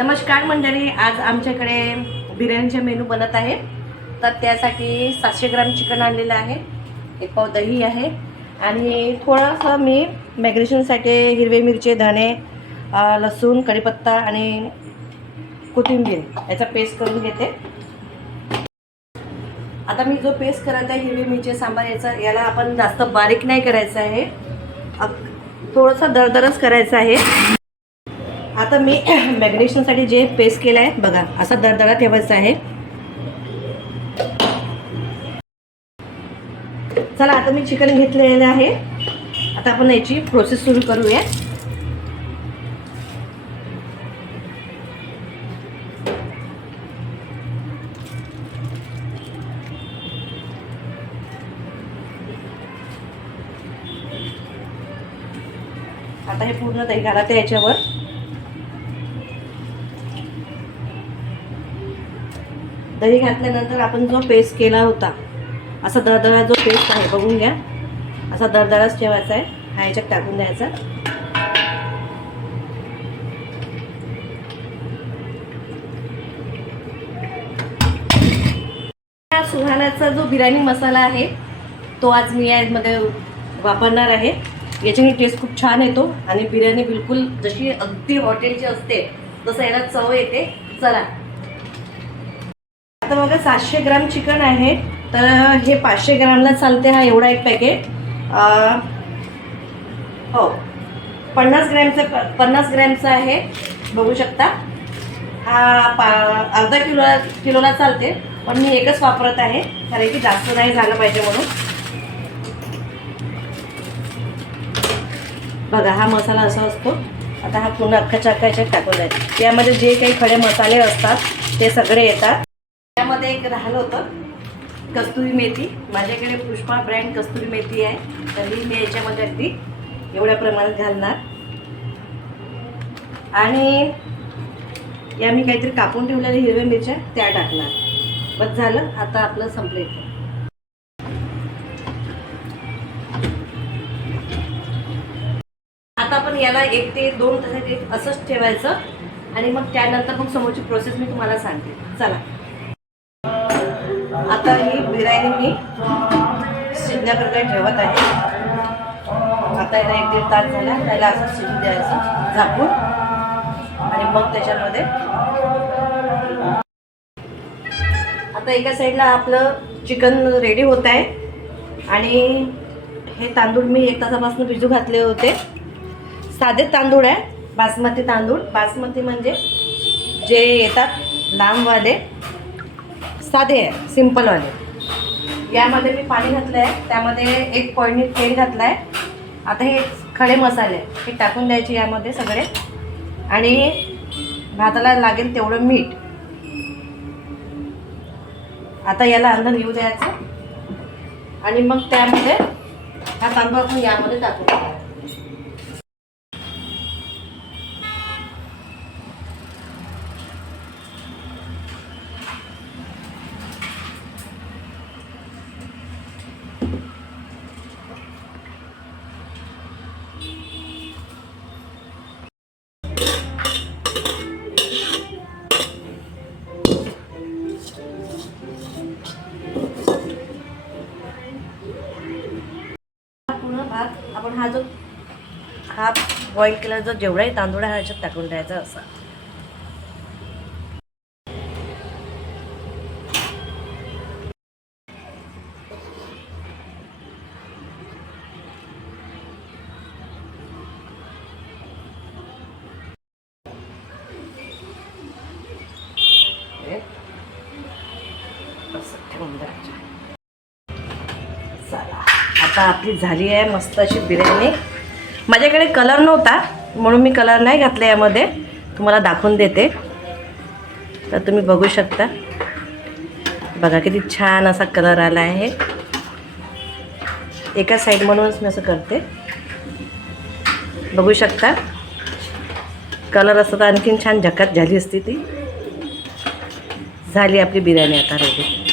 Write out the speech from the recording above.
नमस्कार मंडळी, आज आमच्याकडे बिर्याणीचे मेनू बनत आहे. तर त्यासाठी 700 ग्राम चिकन आणलेलं आहे, 1 पाव दही आहे आणि थोडंसं मी मॅग्नेशनसाठी हिरवे मिरची, धणे, लसूण, कढीपत्ता आणि कोथिंबीर याचा पेस्ट करून घेते. आता मी जो पेस्ट करत आहे हिरवी मिरची सांबार याला आपण जास्त बारीक नाही करायचं आहे, थोडंसं दरदरच करायचं आहे. आता मी मॅग्नेशनसाठी जे पेस्ट केलं आहे बघा, असा दरदरा ठेवायचा आहे. चला, आता मी चिकन घेतलेलं आहे. आता आपण याची प्रोसेस सुरू करूया. आता हे पूर्ण दही घालायचं याच्यावर. दही घातल्यानंतर आपण जो पेस्ट केला होता, असा दरदरा जो पेस्ट आहे बघून घ्या, असा दरदराच ठेवायचा आहे. हा याच्यात टाकून द्यायचा. सुहानाचा जो बिर्याणी मसाला आहे तो आज मी यामध्ये वापरणार आहे. याच्याने टेस्ट खूप छान येतो आणि बिर्याणी बिलकुल जशी अगदी हॉटेलची असते तसं याला चव येते. चला, आता बघा 700 ग्राम चिकन आहे, तर हे 500 ग्रामला चालते. हा एवढा एक पॅकेट हो 50 ग्रॅमचा आहे, बघू शकता. हा अर्धा किलोला चालते, पण मी एकच वापरत आहे कारण की जास्त नाही झालं पाहिजे म्हणून. बघा, हा मसाला असा असतो. आता हा पूर्ण अख्खाच्या याच्यात टाकून द्यायचा. यामध्ये जे काही खडे मसाले असतात ते सगळे येतात. त्यामध्ये एक राहिलं होतं कस्तुरी मेथी. माझ्याकडे पुष्पा ब्रँड कस्तुरी मेथी आहे, तर ही मी याच्यामध्ये अगदी एवढ्या प्रमाणात घालणार. आणि या मी काहीतरी कापून ठेवलेल्या हिरव्या मिरच्या त्या टाकणार. बस झालं, आता आपलं संपलं. आता आपण याला 1 ते 2 तासासाठी असंच ठेवायचं आणि मग त्यानंतर मग समोरची प्रोसेस मी तुम्हाला सांगते. चला, आता ही बिर्याणी मी शिजण्याकरता ठेवत आहे. आता याला 1 ते 1.5 तास झाला, त्याला असं शिजू द्यायचं झाकून. आणि मग त्याच्यामध्ये आता एका साईडला आपलं चिकन रेडी होत आहे. आणि हे तांदूळ मी 1 तासापासून भिजू घातले होते. साधे तांदूळ आहे, बासमती तांदूळ. बासमती म्हणजे जे येतात लांबवाले, साधे आहे, सिंपलवाले. यामध्ये मी पाणी घातलं आहे, त्यामध्ये 1 पळणी तेल घातलं आहे. आता हे खडे मसाले हे टाकून द्यायचे यामध्ये सगळे, आणि भाताला लागेल तेवढं मीठ. आता याला अंदर येऊ द्यायचं आणि मग त्यामध्ये हा तांदूळ आपण यामध्ये टाकून द्यायचा. आपण हा बॉईल केला जो जेवढाही तांदूळ आहे ह्याच्यात टाकून द्यायचा असा. ठेवून द्यायचं. चला, आता आपली झाली आहे मस्त अशी बिर्याणी. माझ्याकडे कलर नव्हता म्हणून मी कलर नाही घातला यामध्ये, तुम्हाला दाखवून देते. तर तुम्ही बघू शकता, बघा किती छान असा कलर आला आहे. एका साईड म्हणूनच मी असं करते, बघू शकता. कलर असता तर आणखीन छान झकाट झाली असती. ती झाली आपली बिर्याणी आता रेडी.